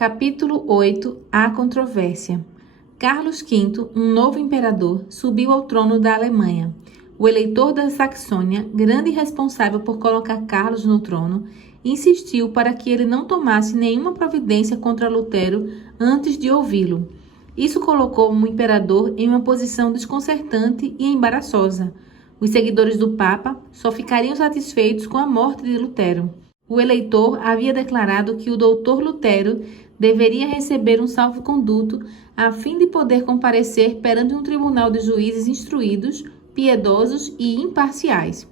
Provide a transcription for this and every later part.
Capítulo 8. A controvérsia. Carlos V, um novo imperador, subiu ao trono da Alemanha. O eleitor da Saxônia, grande responsável por colocar Carlos no trono, insistiu para que ele não tomasse nenhuma providência contra Lutero antes de ouvi-lo. Isso colocou o imperador em uma posição desconcertante e embaraçosa. Os seguidores do Papa só ficariam satisfeitos com a morte de Lutero. O eleitor havia declarado que o doutor Lutero deveria receber um salvo-conduto a fim de poder comparecer perante um tribunal de juízes instruídos, piedosos e imparciais.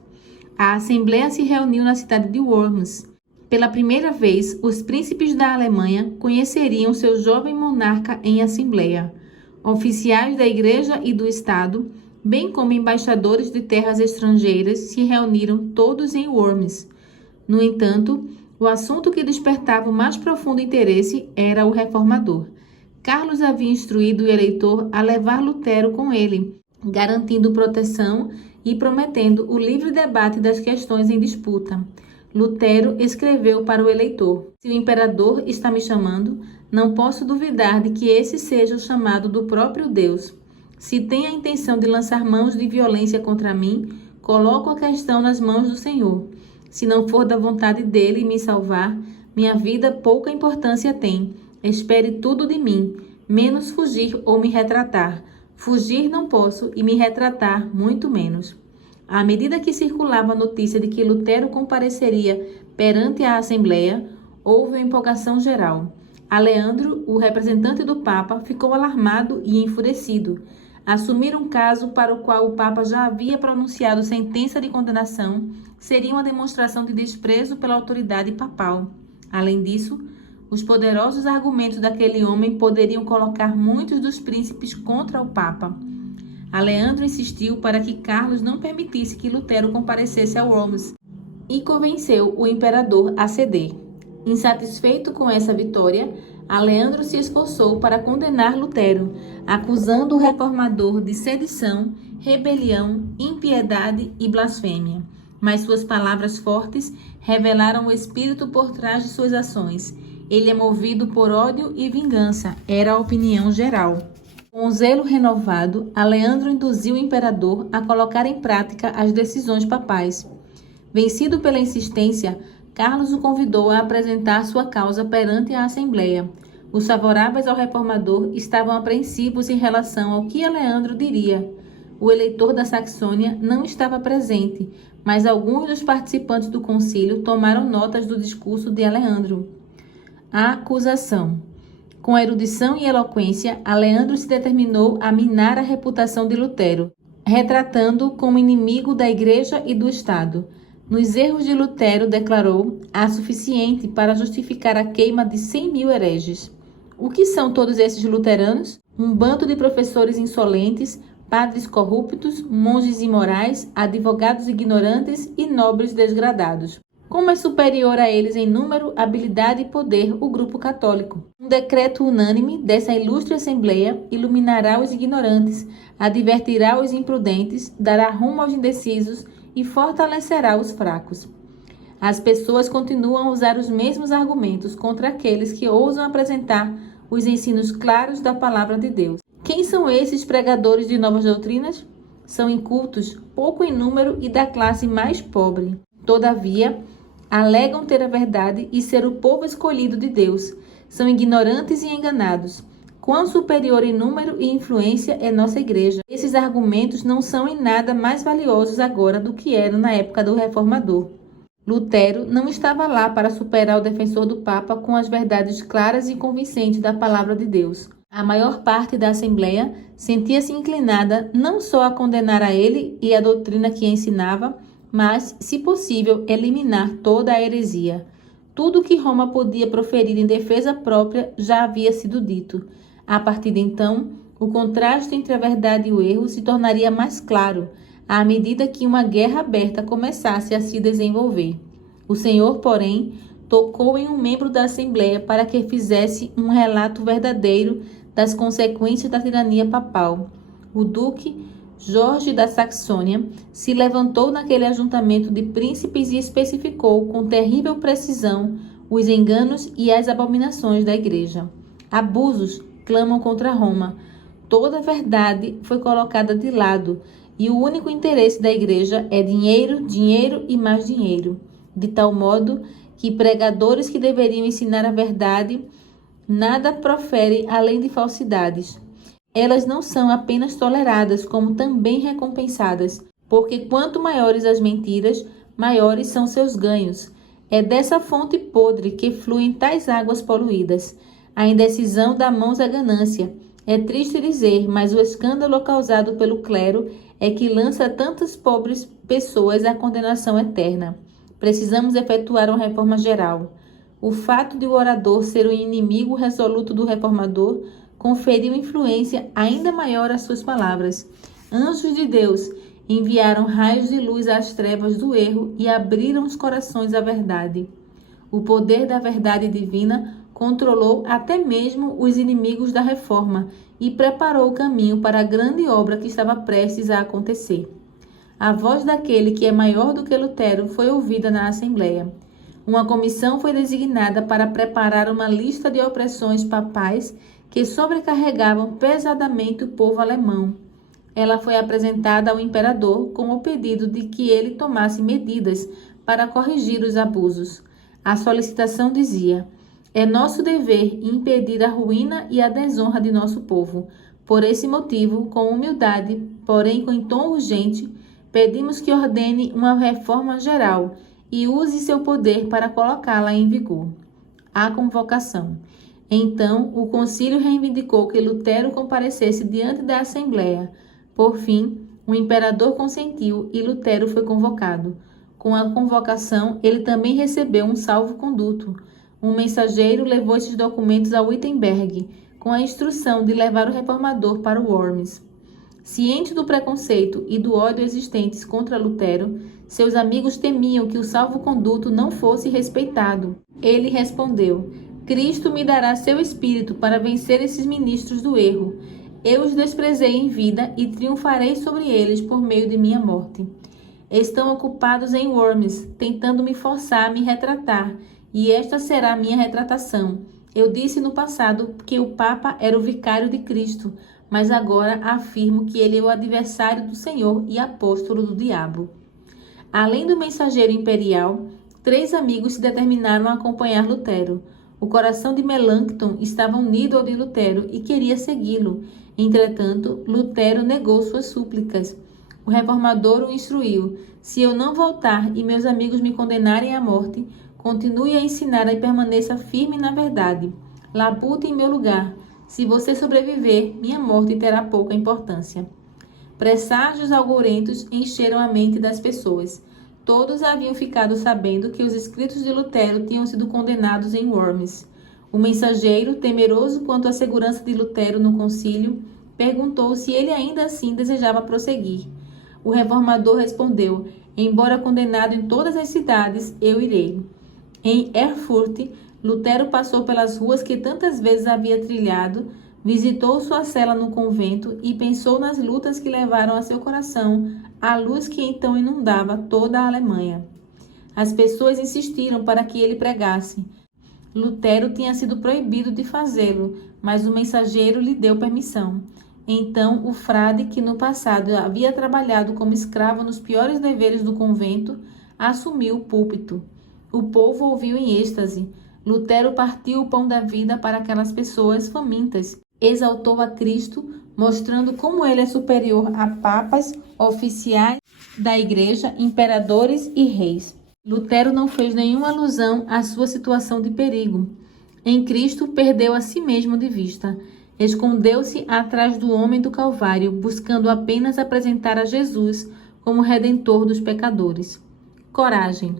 A Assembleia se reuniu na cidade de Worms. Pela primeira vez, os príncipes da Alemanha conheceriam seu jovem monarca em Assembleia. Oficiais da Igreja e do Estado, bem como embaixadores de terras estrangeiras, se reuniram todos em Worms. No entanto, o assunto que despertava o mais profundo interesse era o reformador. Carlos havia instruído o eleitor a levar Lutero com ele, garantindo proteção e prometendo o livre debate das questões em disputa. Lutero escreveu para o eleitor: "Se o imperador está me chamando, não posso duvidar de que esse seja o chamado do próprio Deus. Se tem a intenção de lançar mãos de violência contra mim, coloco a questão nas mãos do Senhor. Se não for da vontade dele me salvar, minha vida pouca importância tem. Espere tudo de mim, menos fugir ou me retratar. Fugir não posso e me retratar muito menos." À medida que circulava a notícia de que Lutero compareceria perante a Assembleia, houve uma empolgação geral. Aleandro, o representante do Papa, ficou alarmado e enfurecido. Assumir um caso para o qual o Papa já havia pronunciado sentença de condenação seria uma demonstração de desprezo pela autoridade papal. Além disso, os poderosos argumentos daquele homem poderiam colocar muitos dos príncipes contra o Papa. Aleandro insistiu para que Carlos não permitisse que Lutero comparecesse a Worms e convenceu o imperador a ceder. Insatisfeito com essa vitória, Aleandro se esforçou para condenar Lutero, acusando o reformador de sedição, rebelião, impiedade e blasfêmia. Mas suas palavras fortes revelaram o espírito por trás de suas ações. Ele é movido por ódio e vingança, era a opinião geral. Com um zelo renovado, Aleandro induziu o imperador a colocar em prática as decisões papais. Vencido pela insistência, Carlos o convidou a apresentar sua causa perante a Assembleia. Os favoráveis ao reformador estavam apreensivos em relação ao que Aleandro diria. O eleitor da Saxônia não estava presente, mas alguns dos participantes do concílio tomaram notas do discurso de Aleandro. A acusação. Com erudição e eloquência, Aleandro se determinou a minar a reputação de Lutero, retratando-o como inimigo da Igreja e do Estado. Nos erros de Lutero, declarou, há suficiente para justificar a queima de 100.000 hereges. O que são todos esses luteranos? Um bando de professores insolentes, padres corruptos, monges imorais, advogados ignorantes e nobres desgradados. Como é superior a eles em número, habilidade e poder o grupo católico. Um decreto unânime dessa ilustre Assembleia iluminará os ignorantes, advertirá os imprudentes, dará rumo aos indecisos e fortalecerá os fracos. As pessoas continuam a usar os mesmos argumentos contra aqueles que ousam apresentar os ensinos claros da palavra de Deus. Quem são esses pregadores de novas doutrinas? São incultos, pouco em número e da classe mais pobre. Todavia, alegam ter a verdade e ser o povo escolhido de Deus. São ignorantes e enganados. Quão superior em número e influência é nossa igreja. Esses argumentos não são em nada mais valiosos agora do que eram na época do reformador. Lutero não estava lá para superar o defensor do Papa com as verdades claras e convincentes da palavra de Deus. A maior parte da Assembleia sentia-se inclinada não só a condenar a ele e a doutrina que ensinava, mas, se possível, eliminar toda a heresia. Tudo o que Roma podia proferir em defesa própria já havia sido dito. A partir de então, o contraste entre a verdade e o erro se tornaria mais claro, à medida que uma guerra aberta começasse a se desenvolver. O Senhor, porém, tocou em um membro da Assembleia para que fizesse um relato verdadeiro das consequências da tirania papal. O duque Jorge da Saxônia se levantou naquele ajuntamento de príncipes e especificou com terrível precisão os enganos e as abominações da igreja. Abusos clamam contra Roma. Toda a verdade foi colocada de lado e o único interesse da igreja é dinheiro, dinheiro e mais dinheiro. De tal modo que pregadores que deveriam ensinar a verdade nada proferem além de falsidades. Elas não são apenas toleradas, como também recompensadas, porque quanto maiores as mentiras, maiores são seus ganhos. É dessa fonte podre que fluem tais águas poluídas. A indecisão dá mãos à ganância. É triste dizer, mas o escândalo causado pelo clero é que lança tantas pobres pessoas à condenação eterna. Precisamos efetuar uma reforma geral. O fato de o orador ser o inimigo resoluto do reformador conferiu influência ainda maior às suas palavras. Anjos de Deus enviaram raios de luz às trevas do erro e abriram os corações à verdade. O poder da verdade divina controlou até mesmo os inimigos da reforma e preparou o caminho para a grande obra que estava prestes a acontecer. A voz daquele que é maior do que Lutero foi ouvida na Assembleia. Uma comissão foi designada para preparar uma lista de opressões papais que sobrecarregavam pesadamente o povo alemão. Ela foi apresentada ao imperador com o pedido de que ele tomasse medidas para corrigir os abusos. A solicitação dizia: é nosso dever impedir a ruína e a desonra de nosso povo. Por esse motivo, com humildade, porém com tom urgente, pedimos que ordene uma reforma geral e use seu poder para colocá-la em vigor. A convocação. Então, o concílio reivindicou que Lutero comparecesse diante da Assembleia. Por fim, o imperador consentiu e Lutero foi convocado. Com a convocação, ele também recebeu um salvo-conduto. Um mensageiro levou esses documentos a Wittenberg, com a instrução de levar o reformador para Worms. Ciente do preconceito e do ódio existentes contra Lutero, seus amigos temiam que o salvo-conduto não fosse respeitado. Ele respondeu: Cristo me dará seu espírito para vencer esses ministros do erro. Eu os desprezei em vida e triunfarei sobre eles por meio de minha morte. Estão ocupados em Worms, tentando me forçar a me retratar, e esta será a minha retratação. Eu disse no passado que o Papa era o vicário de Cristo, mas agora afirmo que ele é o adversário do Senhor e apóstolo do diabo. Além do mensageiro imperial, 3 amigos se determinaram a acompanhar Lutero. O coração de Melanchthon estava unido ao de Lutero e queria segui-lo. Entretanto, Lutero negou suas súplicas. O reformador o instruiu: se eu não voltar e meus amigos me condenarem à morte, continue a ensinar e permaneça firme na verdade. Labute em meu lugar. Se você sobreviver, minha morte terá pouca importância. Presságios algourentos encheram a mente das pessoas. Todos haviam ficado sabendo que os escritos de Lutero tinham sido condenados em Worms. O mensageiro, temeroso quanto à segurança de Lutero no concílio, perguntou se ele ainda assim desejava prosseguir. O reformador respondeu: embora condenado em todas as cidades, eu irei. Em Erfurt, Lutero passou pelas ruas que tantas vezes havia trilhado, visitou sua cela no convento e pensou nas lutas que levaram a seu coração a luz que então inundava toda a Alemanha. As pessoas insistiram para que ele pregasse. Lutero tinha sido proibido de fazê-lo, mas o mensageiro lhe deu permissão. Então, o frade, que no passado havia trabalhado como escravo nos piores deveres do convento, assumiu o púlpito. O povo ouviu em êxtase. Lutero partiu o pão da vida para aquelas pessoas famintas. Exaltou a Cristo, mostrando como ele é superior a papas, oficiais da igreja, imperadores e reis. Lutero não fez nenhuma alusão à sua situação de perigo. Em Cristo, perdeu a si mesmo de vista. Escondeu-se atrás do homem do Calvário, buscando apenas apresentar a Jesus como redentor dos pecadores. Coragem.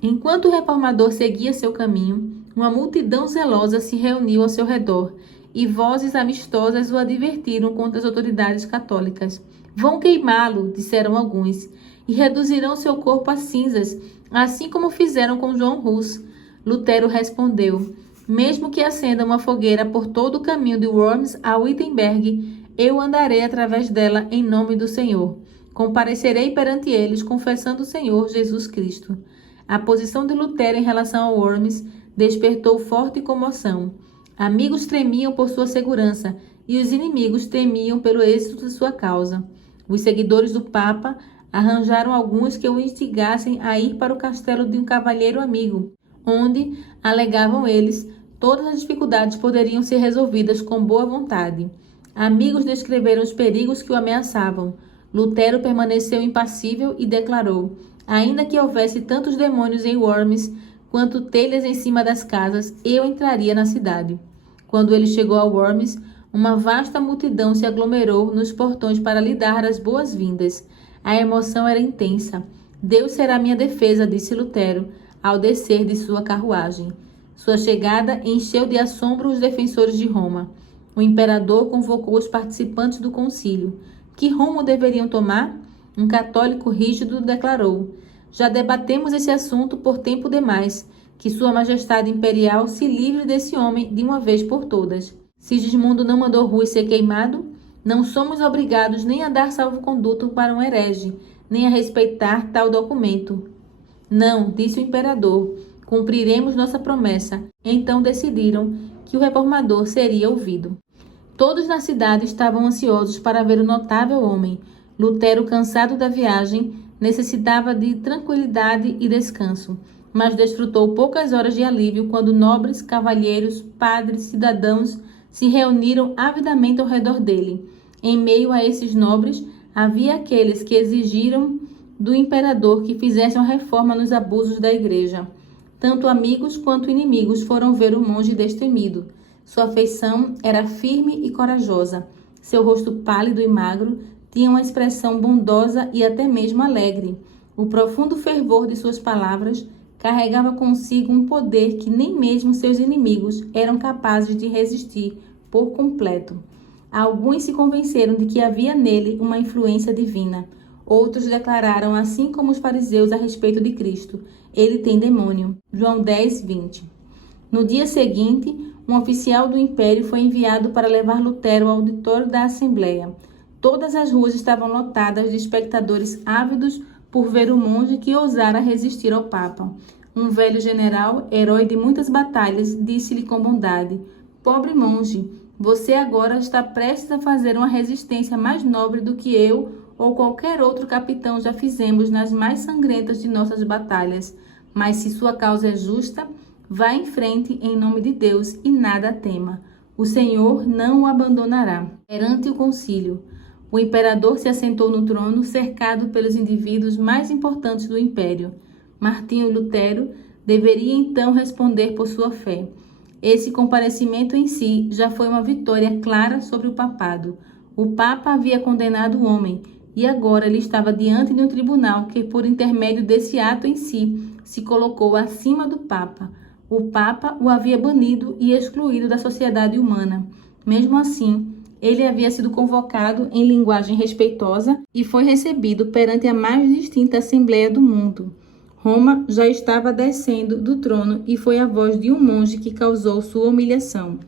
Enquanto o reformador seguia seu caminho, uma multidão zelosa se reuniu ao seu redor e vozes amistosas o advertiram contra as autoridades católicas. Vão queimá-lo, disseram alguns, e reduzirão seu corpo a cinzas, assim como fizeram com João Hus. Lutero respondeu: mesmo que acenda uma fogueira por todo o caminho de Worms a Wittenberg, eu andarei através dela em nome do Senhor. Comparecerei perante eles, confessando o Senhor Jesus Cristo. A posição de Lutero em relação a Worms despertou forte comoção. Amigos tremiam por sua segurança e os inimigos temiam pelo êxito de sua causa. Os seguidores do Papa arranjaram alguns que o instigassem a ir para o castelo de um cavalheiro amigo, onde, alegavam eles, todas as dificuldades poderiam ser resolvidas com boa vontade. Amigos descreveram os perigos que o ameaçavam. Lutero permaneceu impassível e declarou: ainda que houvesse tantos demônios em Worms quanto telhas em cima das casas, eu entraria na cidade. Quando ele chegou a Worms, uma vasta multidão se aglomerou nos portões para lhe dar as boas-vindas. A emoção era intensa. Deus será minha defesa, disse Lutero, ao descer de sua carruagem. Sua chegada encheu de assombro os defensores de Roma. O imperador convocou os participantes do concílio. Que rumo deveriam tomar? Um católico rígido declarou: já debatemos esse assunto por tempo demais. Que Sua Majestade Imperial se livre desse homem de uma vez por todas. Sigismundo não mandou Rui ser queimado? Não somos obrigados nem a dar salvo-conduto para um herege, nem a respeitar tal documento. Não, disse o imperador, cumpriremos nossa promessa. Então decidiram que o reformador seria ouvido. Todos na cidade estavam ansiosos para ver o notável homem. Lutero, cansado da viagem, necessitava de tranquilidade e descanso, mas desfrutou poucas horas de alívio quando nobres, cavalheiros, padres, cidadãos se reuniram avidamente ao redor dele. Em meio a esses nobres, havia aqueles que exigiram do imperador que fizesse uma reforma nos abusos da igreja. Tanto amigos quanto inimigos foram ver o monge destemido. Sua feição era firme e corajosa. Seu rosto pálido e magro tinha uma expressão bondosa e até mesmo alegre. O profundo fervor de suas palavras carregava consigo um poder que nem mesmo seus inimigos eram capazes de resistir por completo. Alguns se convenceram de que havia nele uma influência divina. Outros declararam, assim como os fariseus a respeito de Cristo: ele tem demônio. João 10, 20. No dia seguinte, um oficial do império foi enviado para levar Lutero ao auditório da Assembleia. Todas as ruas estavam lotadas de espectadores ávidos por ver o monge que ousara resistir ao Papa. Um velho general, herói de muitas batalhas, disse-lhe com bondade: pobre monge, você agora está prestes a fazer uma resistência mais nobre do que eu ou qualquer outro capitão já fizemos nas mais sangrentas de nossas batalhas. Mas se sua causa é justa, vá em frente em nome de Deus e nada tema. O Senhor não o abandonará. Perante o concílio, o imperador se assentou no trono, cercado pelos indivíduos mais importantes do império. Martinho Lutero deveria então responder por sua fé. Esse comparecimento em si já foi uma vitória clara sobre o papado. O Papa havia condenado o homem, e agora ele estava diante de um tribunal que, por intermédio desse ato em si, se colocou acima do Papa. O Papa o havia banido e excluído da sociedade humana. Mesmo assim, ele havia sido convocado em linguagem respeitosa e foi recebido perante a mais distinta Assembleia do mundo. Roma já estava descendo do trono e foi a voz de um monge que causou sua humilhação.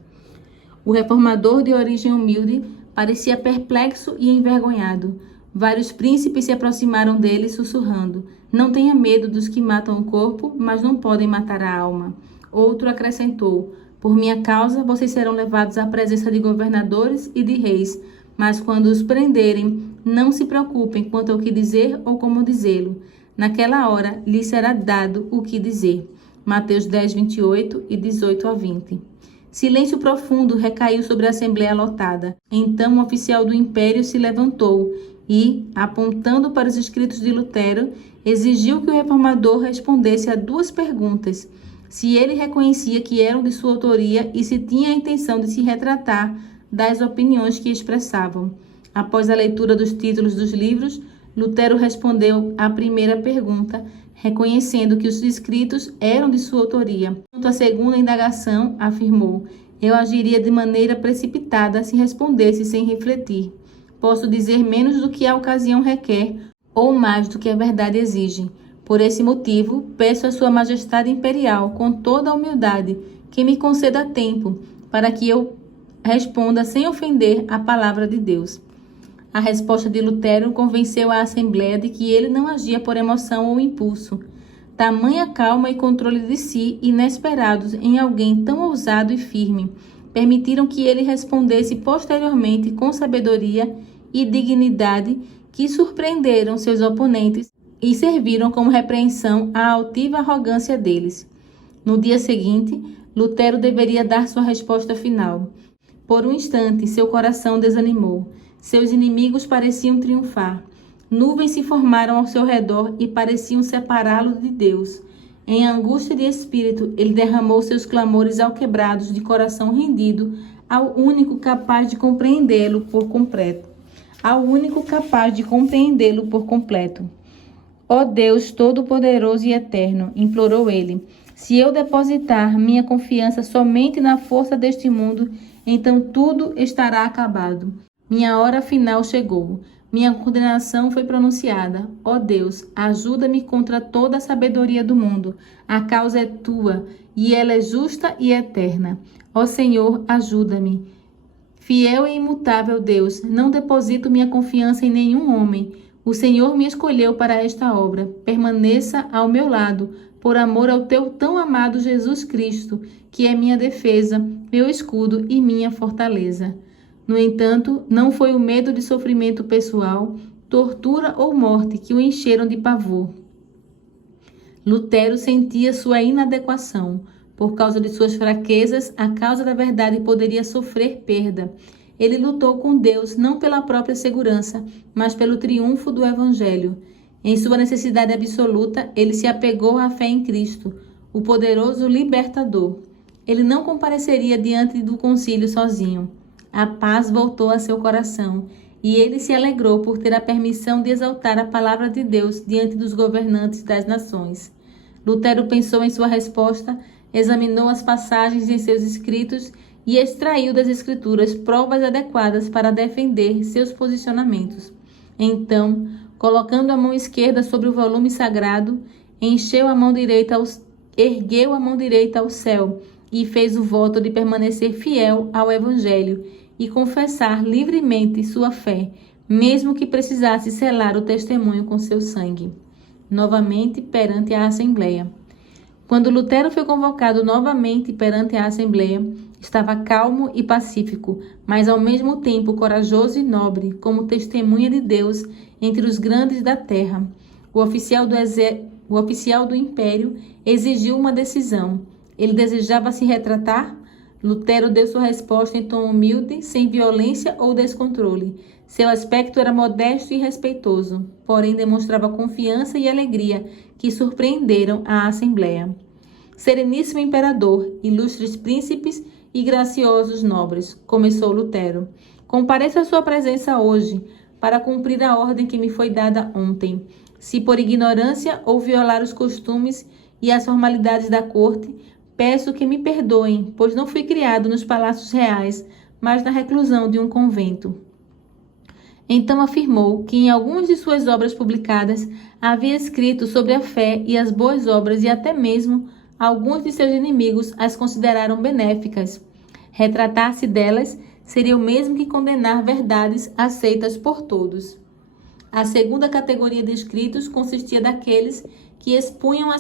O reformador, de origem humilde, parecia perplexo e envergonhado. Vários príncipes se aproximaram dele sussurrando: não tenha medo dos que matam o corpo, mas não podem matar a alma. Outro acrescentou: por minha causa vocês serão levados à presença de governadores e de reis, mas quando os prenderem, não se preocupem quanto ao que dizer ou como dizê-lo. Naquela hora lhes será dado o que dizer. Mateus 10, 28 e 18 a 20. Silêncio profundo recaiu sobre a assembleia lotada. Então um oficial do império se levantou e, apontando para os escritos de Lutero, exigiu que o reformador respondesse a duas perguntas: se ele reconhecia que eram de sua autoria e se tinha a intenção de se retratar das opiniões que expressavam. Após a leitura dos títulos dos livros, Lutero respondeu à primeira pergunta, reconhecendo que os escritos eram de sua autoria. Quanto à segunda indagação, afirmou: eu agiria de maneira precipitada se respondesse sem refletir. Posso dizer menos do que a ocasião requer, ou mais do que a verdade exige. Por esse motivo, peço a Sua Majestade Imperial, com toda a humildade, que me conceda tempo, para que eu responda sem ofender a palavra de Deus. A resposta de Lutero convenceu a Assembleia de que ele não agia por emoção ou impulso. Tamanha calma e controle de si, inesperados em alguém tão ousado e firme, permitiram que ele respondesse posteriormente com sabedoria e dignidade que surpreenderam seus oponentes e serviram como repreensão à altiva arrogância deles. No dia seguinte, Lutero deveria dar sua resposta final. Por um instante, seu coração desanimou. Seus inimigos pareciam triunfar. Nuvens se formaram ao seu redor e pareciam separá-lo de Deus. Em angústia de espírito, ele derramou seus clamores alquebrados de coração rendido ao único capaz de compreendê-lo por completo. Ó Deus Todo-Poderoso e Eterno, implorou ele, se eu depositar minha confiança somente na força deste mundo, então tudo estará acabado. Minha hora final chegou. Minha condenação foi pronunciada. Ó Deus, ajuda-me contra toda a sabedoria do mundo. A causa é tua, e ela é justa e eterna. Ó Senhor, ajuda-me. Fiel e imutável Deus, não deposito minha confiança em nenhum homem. O Senhor me escolheu para esta obra. Permaneça ao meu lado, por amor ao teu tão amado Jesus Cristo, que é minha defesa, meu escudo e minha fortaleza. No entanto, não foi o medo de sofrimento pessoal, tortura ou morte que o encheram de pavor. Lutero sentia sua inadequação. Por causa de suas fraquezas, a causa da verdade poderia sofrer perda. Ele lutou com Deus não pela própria segurança, mas pelo triunfo do Evangelho. Em sua necessidade absoluta, ele se apegou à fé em Cristo, o poderoso libertador. Ele não compareceria diante do concílio sozinho. A paz voltou a seu coração, e ele se alegrou por ter a permissão de exaltar a palavra de Deus diante dos governantes das nações. Lutero pensou em sua resposta, examinou as passagens em seus escritos e extraiu das escrituras provas adequadas para defender seus posicionamentos. Então, colocando a mão esquerda sobre o volume sagrado, ergueu a mão direita ao céu e fez o voto de permanecer fiel ao Evangelho e confessar livremente sua fé, mesmo que precisasse selar o testemunho com seu sangue. Novamente perante a Assembleia. Quando Lutero foi convocado novamente perante a Assembleia, estava calmo e pacífico, mas ao mesmo tempo corajoso e nobre, como testemunha de Deus entre os grandes da terra. O oficial do Império exigiu uma decisão. Ele desejava se retratar? Lutero deu sua resposta em tom humilde, sem violência ou descontrole. Seu aspecto era modesto e respeitoso, porém demonstrava confiança e alegria que surpreenderam a Assembleia. Sereníssimo Imperador, ilustres príncipes e graciosos nobres, começou Lutero. Compareço à sua presença hoje, para cumprir a ordem que me foi dada ontem. Se por ignorância ou violar os costumes e as formalidades da corte, peço que me perdoem, pois não fui criado nos palácios reais, mas na reclusão de um convento. Então afirmou que em algumas de suas obras publicadas havia escrito sobre a fé e as boas obras e até mesmo alguns de seus inimigos as consideraram benéficas. Retratar-se delas seria o mesmo que condenar verdades aceitas por todos. A segunda categoria de escritos consistia daqueles que expunham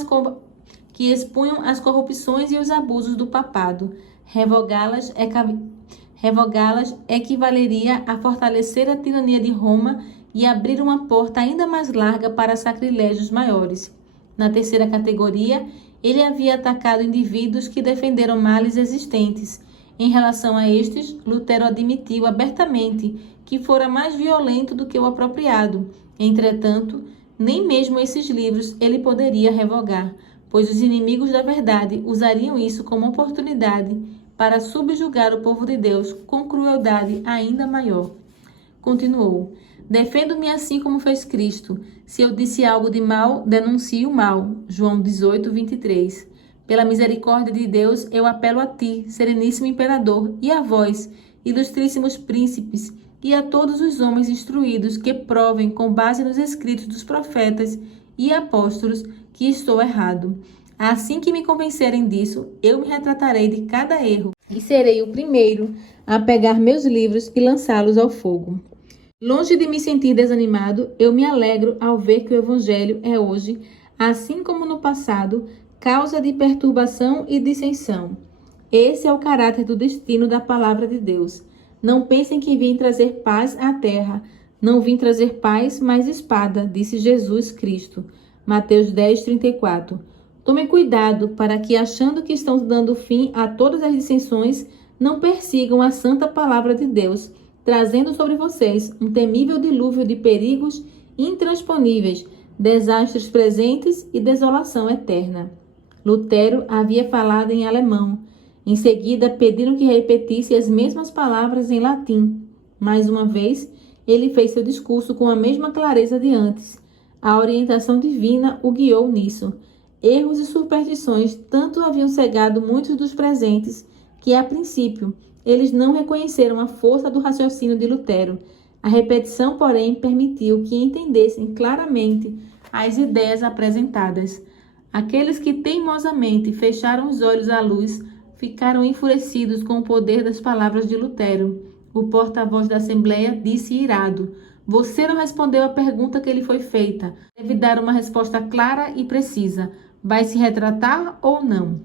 as corrupções e os abusos do papado. Revogá-las equivaleria a fortalecer a tirania de Roma e abrir uma porta ainda mais larga para sacrilégios maiores. Na terceira categoria, ele havia atacado indivíduos que defenderam males existentes. Em relação a estes, Lutero admitiu abertamente que fora mais violento do que o apropriado. Entretanto, nem mesmo esses livros ele poderia revogar, pois os inimigos da verdade usariam isso como oportunidade para subjugar o povo de Deus com crueldade ainda maior. Continuou: defendo-me assim como fez Cristo. Se eu disse algo de mal, denuncio o mal. João 18, 23. Pela misericórdia de Deus, eu apelo a ti, sereníssimo imperador, e a vós, ilustríssimos príncipes, e a todos os homens instruídos que provem, com base nos escritos dos profetas e apóstolos, que estou errado. Assim que me convencerem disso, eu me retratarei de cada erro e serei o primeiro a pegar meus livros e lançá-los ao fogo. Longe de me sentir desanimado, eu me alegro ao ver que o Evangelho é hoje assim como no passado, causa de perturbação e dissensão. Esse é o caráter do destino da palavra de Deus. Não pensem que vim trazer paz à terra. Não vim trazer paz, mas espada, disse Jesus Cristo. Mateus 10:34. Tomem cuidado para que, achando que estão dando fim a todas as dissensões, não persigam a santa palavra de Deus, trazendo sobre vocês um temível dilúvio de perigos intransponíveis, desastres presentes e desolação eterna. Lutero havia falado em alemão. Em seguida, pediram que repetisse as mesmas palavras em latim. Mais uma vez, ele fez seu discurso com a mesma clareza de antes. A orientação divina o guiou nisso. Erros e superstições tanto haviam cegado muitos dos presentes que, a princípio, eles não reconheceram a força do raciocínio de Lutero. A repetição, porém, permitiu que entendessem claramente as ideias apresentadas. Aqueles que teimosamente fecharam os olhos à luz ficaram enfurecidos com o poder das palavras de Lutero. O porta-voz da Assembleia disse irado: "Você não respondeu à pergunta que lhe foi feita. Deve dar uma resposta clara e precisa. Vai se retratar ou não?"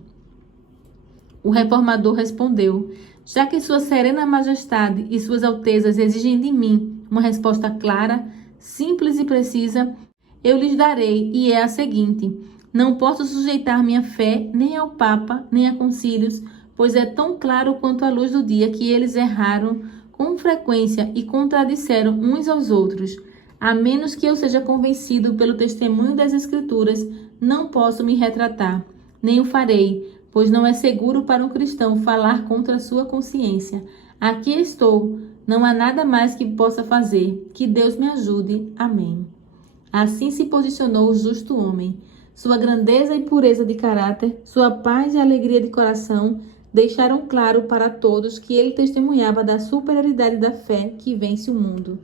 O reformador respondeu: "Já que Sua Serena Majestade e Suas Altezas exigem de mim uma resposta clara, simples e precisa, eu lhes darei, e é a seguinte: não posso sujeitar minha fé nem ao Papa, nem a concílios, pois é tão claro quanto a luz do dia que eles erraram com frequência e contradisseram uns aos outros. A menos que eu seja convencido pelo testemunho das Escrituras, não posso me retratar, nem o farei, pois não é seguro para um cristão falar contra a sua consciência. Aqui estou, não há nada mais que possa fazer. Que Deus me ajude. Amém." Assim se posicionou o justo homem. Sua grandeza e pureza de caráter, sua paz e alegria de coração deixaram claro para todos que ele testemunhava da superioridade da fé que vence o mundo.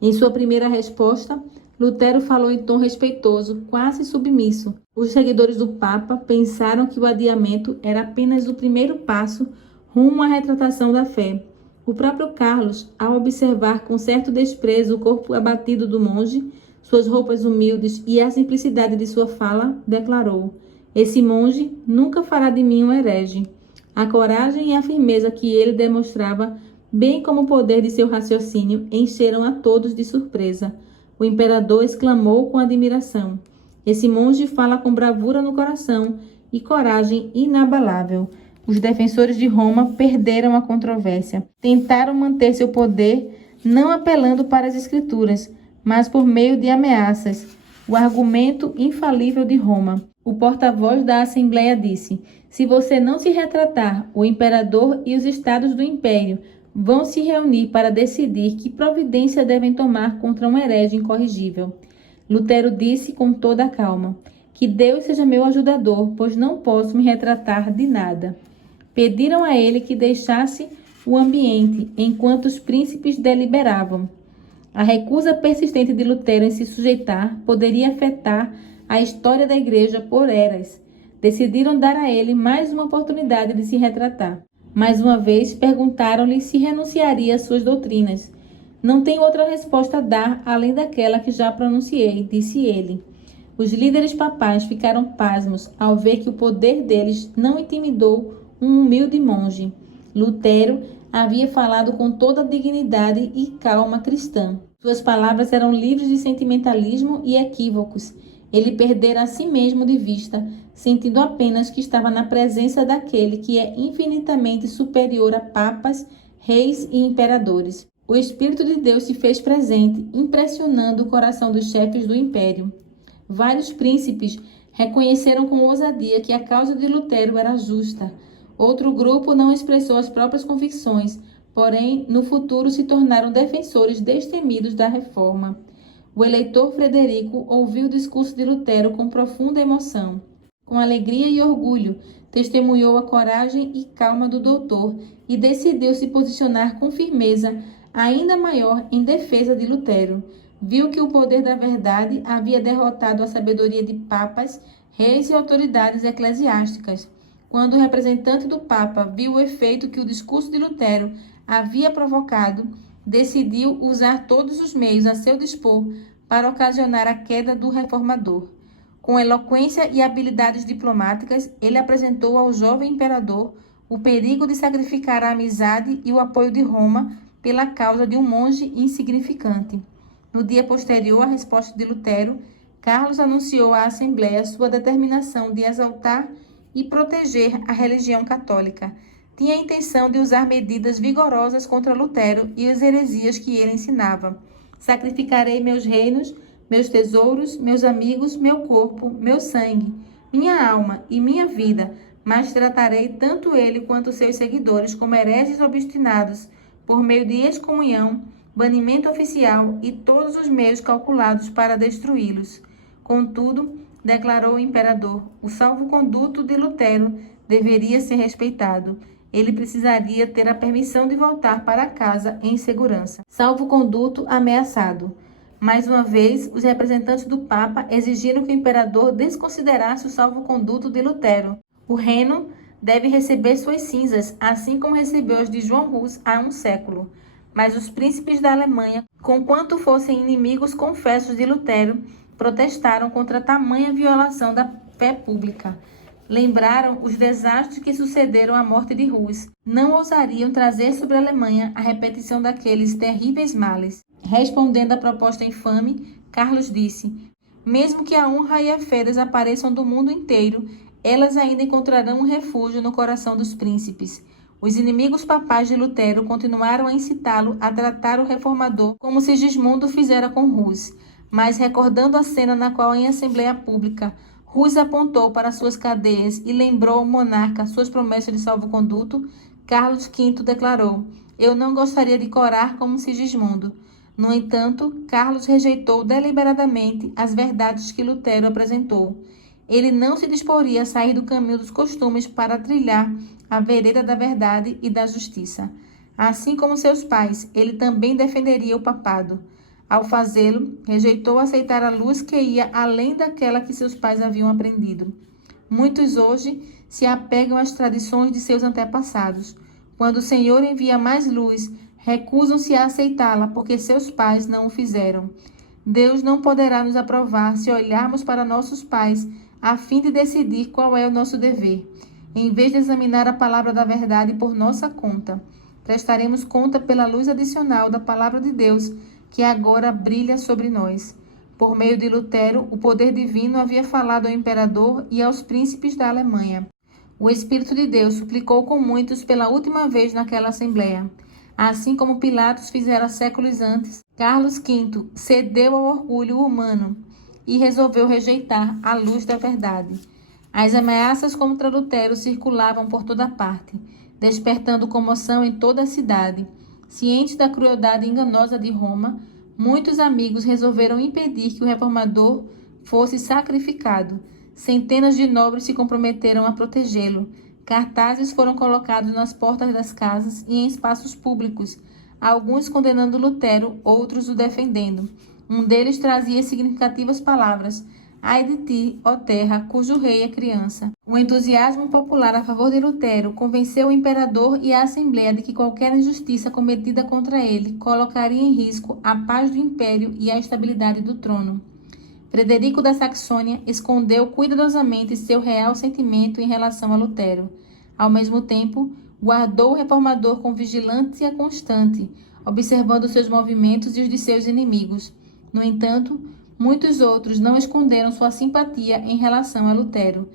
Em sua primeira resposta, Lutero falou em tom respeitoso, quase submisso. Os seguidores do Papa pensaram que o adiamento era apenas o primeiro passo rumo à retratação da fé. O próprio Carlos, ao observar com certo desprezo o corpo abatido do monge, suas roupas humildes e a simplicidade de sua fala, declarou: "Esse monge nunca fará de mim um herege." A coragem e a firmeza que ele demonstrava, bem como o poder de seu raciocínio, encheram a todos de surpresa. O imperador exclamou com admiração: "Esse monge fala com bravura no coração e coragem inabalável." Os defensores de Roma perderam a controvérsia. Tentaram manter seu poder não apelando para as Escrituras, mas por meio de ameaças. O argumento infalível de Roma. O porta-voz da Assembleia disse: "Se você não se retratar, o imperador e os estados do império vão se reunir para decidir que providência devem tomar contra um herege incorrigível." Lutero disse com toda a calma: "Que Deus seja meu ajudador, pois não posso me retratar de nada." Pediram a ele que deixasse o ambiente enquanto os príncipes deliberavam. A recusa persistente de Lutero em se sujeitar poderia afetar a história da igreja por eras. Decidiram dar a ele mais uma oportunidade de se retratar. Mais uma vez, perguntaram-lhe se renunciaria às suas doutrinas. "Não tenho outra resposta a dar além daquela que já pronunciei", disse ele. Os líderes papais ficaram pasmos ao ver que o poder deles não intimidou um humilde monge. Lutero havia falado com toda a dignidade e calma cristã. Suas palavras eram livres de sentimentalismo e equívocos. Ele perdera a si mesmo de vista, sentindo apenas que estava na presença daquele que é infinitamente superior a papas, reis e imperadores. O Espírito de Deus se fez presente, impressionando o coração dos chefes do império. Vários príncipes reconheceram com ousadia que a causa de Lutero era justa. Outro grupo não expressou as próprias convicções, porém, no futuro se tornaram defensores destemidos da reforma. O eleitor Frederico ouviu o discurso de Lutero com profunda emoção. Com alegria e orgulho, testemunhou a coragem e calma do doutor e decidiu se posicionar com firmeza ainda maior em defesa de Lutero. Viu que o poder da verdade havia derrotado a sabedoria de papas, reis e autoridades eclesiásticas. Quando o representante do Papa viu o efeito que o discurso de Lutero havia provocado, decidiu usar todos os meios a seu dispor para ocasionar a queda do reformador. Com eloquência e habilidades diplomáticas, ele apresentou ao jovem imperador o perigo de sacrificar a amizade e o apoio de Roma pela causa de um monge insignificante. No dia posterior à resposta de Lutero, Carlos anunciou à Assembleia sua determinação de exaltar e proteger a religião católica. Tinha a intenção de usar medidas vigorosas contra Lutero e as heresias que ele ensinava. Sacrificarei meus reinos, meus tesouros, meus amigos, meu corpo, meu sangue, minha alma e minha vida, mas tratarei tanto ele quanto seus seguidores como hereges obstinados, por meio de excomunhão, banimento oficial e todos os meios calculados para destruí-los. Contudo, declarou o imperador, o salvo-conduto de Lutero deveria ser respeitado. Ele precisaria ter a permissão de voltar para casa em segurança. Salvo-conduto ameaçado. Mais uma vez, os representantes do Papa exigiram que o imperador desconsiderasse o salvo-conduto de Lutero. O reino deve receber suas cinzas, assim como recebeu as de João Hus há um século. Mas os príncipes da Alemanha, conquanto fossem inimigos confessos de Lutero, protestaram contra tamanha violação da fé pública. Lembraram os desastres que sucederam à morte de Hus. Não ousariam trazer sobre a Alemanha a repetição daqueles terríveis males. Respondendo à proposta infame, Carlos disse: mesmo que a honra e a fé desapareçam do mundo inteiro, elas ainda encontrarão um refúgio no coração dos príncipes. Os inimigos papais de Lutero continuaram a incitá-lo a tratar o reformador como Sigismundo fizera com Hus. Mas, recordando a cena na qual, em assembleia pública, Hus apontou para suas cadeias e lembrou ao monarca suas promessas de salvo-conduto, Carlos V declarou: eu não gostaria de corar como Sigismundo. No entanto, Carlos rejeitou deliberadamente as verdades que Lutero apresentou. Ele não se disporia a sair do caminho dos costumes para trilhar a vereda da verdade e da justiça. Assim como seus pais, ele também defenderia o papado. Ao fazê-lo, rejeitou aceitar a luz que ia além daquela que seus pais haviam aprendido. Muitos hoje se apegam às tradições de seus antepassados. Quando o Senhor envia mais luz, recusam-se a aceitá-la porque seus pais não o fizeram. Deus não poderá nos aprovar se olharmos para nossos pais a fim de decidir qual é o nosso dever. Em vez de examinar a palavra da verdade por nossa conta, prestaremos conta pela luz adicional da palavra de Deus que agora brilha sobre nós. Por meio de Lutero, o poder divino havia falado ao imperador e aos príncipes da Alemanha. O Espírito de Deus suplicou com muitos pela última vez naquela assembleia. Assim como Pilatos fizera séculos antes, Carlos V cedeu ao orgulho humano e resolveu rejeitar a luz da verdade. As ameaças contra Lutero circulavam por toda parte, despertando comoção em toda a cidade. Cientes da crueldade enganosa de Roma, muitos amigos resolveram impedir que o reformador fosse sacrificado. Centenas de nobres se comprometeram a protegê-lo. Cartazes foram colocados nas portas das casas e em espaços públicos, alguns condenando Lutero, outros o defendendo. Um deles trazia significativas palavras: ai de ti, ó terra, cujo rei é criança. O entusiasmo popular a favor de Lutero convenceu o imperador e a Assembleia de que qualquer injustiça cometida contra ele colocaria em risco a paz do império e a estabilidade do trono. Frederico da Saxônia escondeu cuidadosamente seu real sentimento em relação a Lutero. Ao mesmo tempo, guardou o reformador com vigilância constante, observando seus movimentos e os de seus inimigos. No entanto, muitos outros não esconderam sua simpatia em relação a Lutero.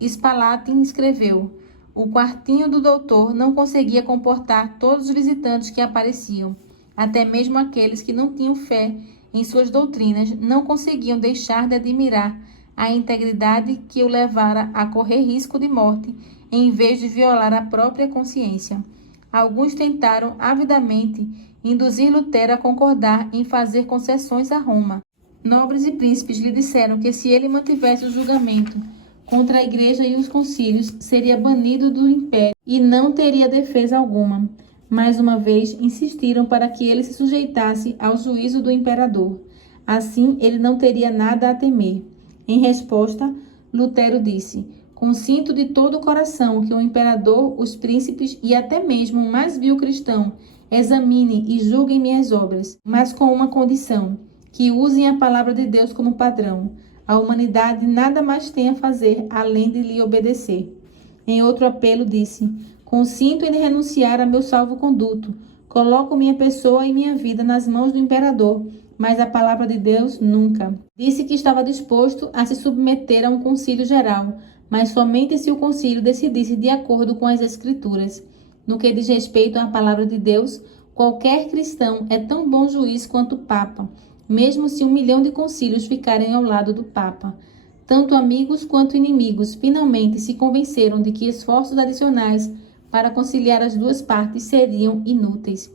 Spalatin escreveu: o quartinho do doutor não conseguia comportar todos os visitantes que apareciam. Até mesmo aqueles que não tinham fé em suas doutrinas não conseguiam deixar de admirar a integridade que o levara a correr risco de morte em vez de violar a própria consciência. Alguns tentaram avidamente induzir Lutero a concordar em fazer concessões a Roma. Nobres e príncipes lhe disseram que se ele mantivesse o julgamento contra a igreja e os concílios, seria banido do império e não teria defesa alguma. Mais uma vez, insistiram para que ele se sujeitasse ao juízo do imperador. Assim, ele não teria nada a temer. Em resposta, Lutero disse: consinto de todo o coração que o imperador, os príncipes e até mesmo o mais vil cristão examine e julguem minhas obras, mas com uma condição: que usem a palavra de Deus como padrão. A humanidade nada mais tem a fazer além de lhe obedecer. Em outro apelo disse: consinto em renunciar a meu salvo-conduto. Coloco minha pessoa e minha vida nas mãos do imperador, mas a palavra de Deus nunca. Disse que estava disposto a se submeter a um concílio geral, mas somente se o concílio decidisse de acordo com as Escrituras. No que diz respeito à palavra de Deus, qualquer cristão é tão bom juiz quanto o Papa, mesmo se 1 milhão de concílios ficarem ao lado do Papa. Tanto amigos quanto inimigos finalmente se convenceram de que esforços adicionais para conciliar as duas partes seriam inúteis.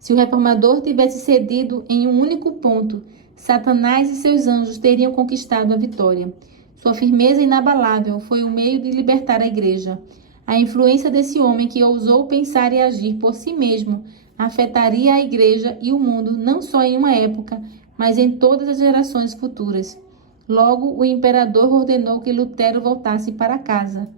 Se o reformador tivesse cedido em um único ponto, Satanás e seus anjos teriam conquistado a vitória. Sua firmeza inabalável foi o meio de libertar a igreja. A influência desse homem que ousou pensar e agir por si mesmo afetaria a igreja e o mundo não só em uma época, mas em todas as gerações futuras. Logo, o imperador ordenou que Lutero voltasse para casa.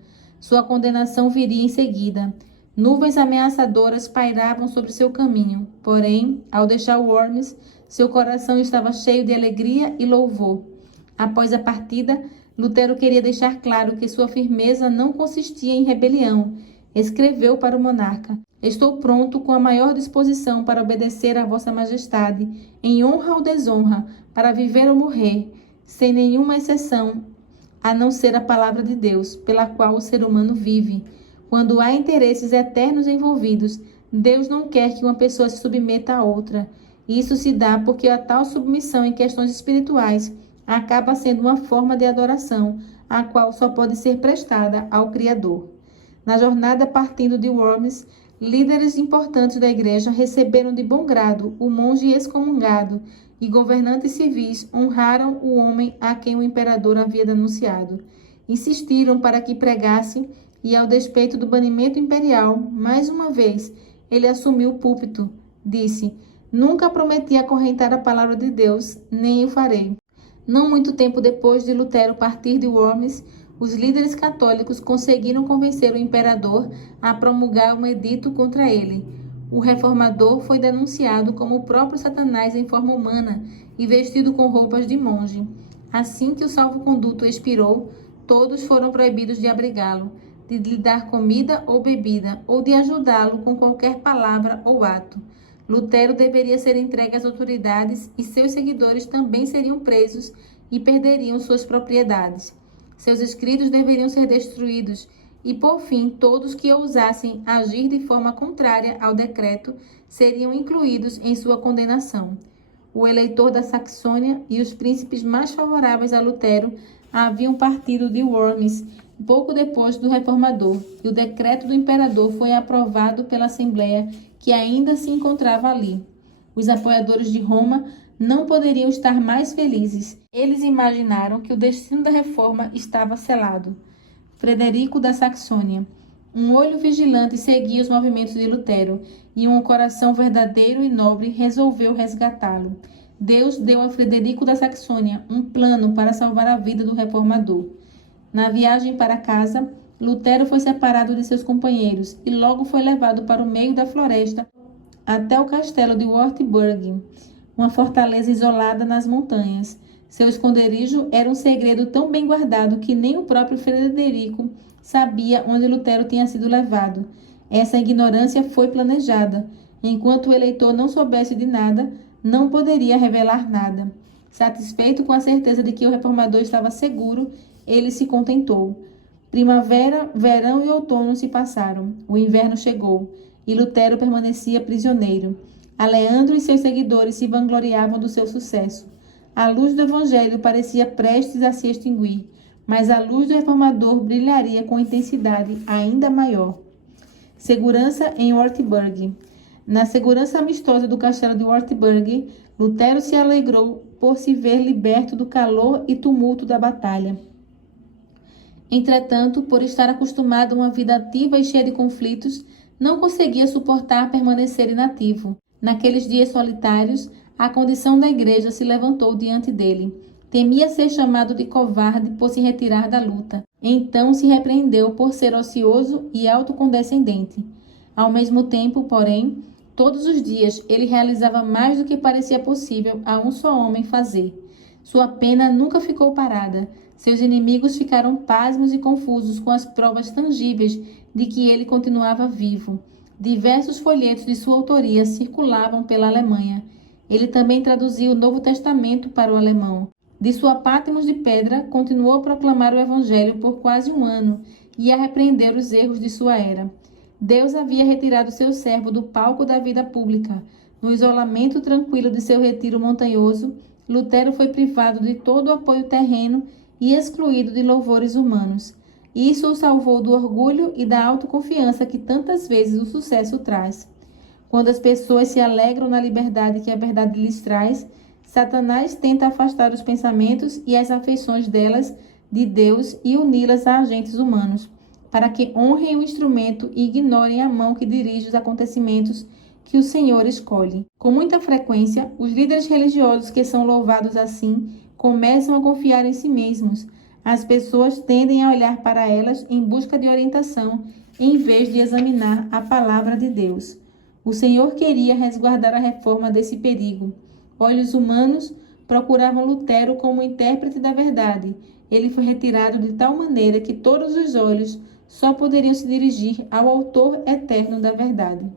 Sua condenação viria em seguida. Nuvens ameaçadoras pairavam sobre seu caminho. Porém, ao deixar Worms, seu coração estava cheio de alegria e louvor. Após a partida, Lutero queria deixar claro que sua firmeza não consistia em rebelião. Escreveu para o monarca: estou pronto com a maior disposição para obedecer a Vossa Majestade, em honra ou desonra, para viver ou morrer, sem nenhuma exceção, a não ser a palavra de Deus, pela qual o ser humano vive. Quando há interesses eternos envolvidos, Deus não quer que uma pessoa se submeta a outra. Isso se dá porque a tal submissão em questões espirituais acaba sendo uma forma de adoração, a qual só pode ser prestada ao Criador. Na jornada partindo de Worms, líderes importantes da igreja receberam de bom grado o monge excomungado e governantes civis honraram o homem a quem o imperador havia denunciado. Insistiram para que pregasse e, ao despeito do banimento imperial, mais uma vez, ele assumiu o púlpito. Disse: nunca prometi acorrentar a palavra de Deus, nem o farei. Não muito tempo depois de Lutero partir de Worms, os líderes católicos conseguiram convencer o imperador a promulgar um edito contra ele. O reformador foi denunciado como o próprio Satanás em forma humana e vestido com roupas de monge. Assim que o salvo-conduto expirou, todos foram proibidos de abrigá-lo, de lhe dar comida ou bebida, ou de ajudá-lo com qualquer palavra ou ato. Lutero deveria ser entregue às autoridades e seus seguidores também seriam presos e perderiam suas propriedades. Seus escritos deveriam ser destruídos e, por fim, todos que ousassem agir de forma contrária ao decreto seriam incluídos em sua condenação. O eleitor da Saxônia e os príncipes mais favoráveis a Lutero haviam partido de Worms pouco depois do reformador, e o decreto do imperador foi aprovado pela Assembleia, que ainda se encontrava ali. Os apoiadores de Roma não poderiam estar mais felizes. Eles imaginaram que o destino da reforma estava selado. Frederico da Saxônia. Um olho vigilante seguia os movimentos de Lutero, e um coração verdadeiro e nobre resolveu resgatá-lo. Deus deu a Frederico da Saxônia um plano para salvar a vida do reformador. Na viagem para casa, Lutero foi separado de seus companheiros e logo foi levado para o meio da floresta até o castelo de Wartburg, uma fortaleza isolada nas montanhas. Seu esconderijo era um segredo tão bem guardado que nem o próprio Frederico sabia onde Lutero tinha sido levado. Essa ignorância foi planejada. Enquanto o eleitor não soubesse de nada, não poderia revelar nada. Satisfeito com a certeza de que o reformador estava seguro, ele se contentou. Primavera, verão e outono se passaram. O inverno chegou e Lutero permanecia prisioneiro. Aleandro e seus seguidores se vangloriavam do seu sucesso. A luz do evangelho parecia prestes a se extinguir, mas a luz do reformador brilharia com intensidade ainda maior. Segurança em Wartburg. Na segurança amistosa do castelo de Wartburg, Lutero se alegrou por se ver liberto do calor e tumulto da batalha. Entretanto, por estar acostumado a uma vida ativa e cheia de conflitos, não conseguia suportar permanecer inativo. Naqueles dias solitários, a condição da igreja se levantou diante dele. Temia ser chamado de covarde por se retirar da luta. Então se repreendeu por ser ocioso e autocondescendente. Ao mesmo tempo, porém, todos os dias ele realizava mais do que parecia possível a um só homem fazer. Sua pena nunca ficou parada. Seus inimigos ficaram pasmos e confusos com as provas tangíveis de que ele continuava vivo. Diversos folhetos de sua autoria circulavam pela Alemanha. Ele também traduziu o Novo Testamento para o alemão. De sua Patmos de pedra, continuou a proclamar o Evangelho por quase um ano e a repreender os erros de sua era. Deus havia retirado seu servo do palco da vida pública. No isolamento tranquilo de seu retiro montanhoso, Lutero foi privado de todo o apoio terreno e excluído de louvores humanos. Isso o salvou do orgulho e da autoconfiança que tantas vezes o sucesso traz. Quando as pessoas se alegram na liberdade que a verdade lhes traz, Satanás tenta afastar os pensamentos e as afeições delas de Deus e uni-las a agentes humanos, para que honrem o instrumento e ignorem a mão que dirige os acontecimentos que o Senhor escolhe. Com muita frequência, os líderes religiosos que são louvados assim começam a confiar em si mesmos. As pessoas tendem a olhar para elas em busca de orientação, em vez de examinar a palavra de Deus. O Senhor queria resguardar a reforma desse perigo. Olhos humanos procuravam Lutero como intérprete da verdade. Ele foi retirado de tal maneira que todos os olhos só poderiam se dirigir ao autor eterno da verdade.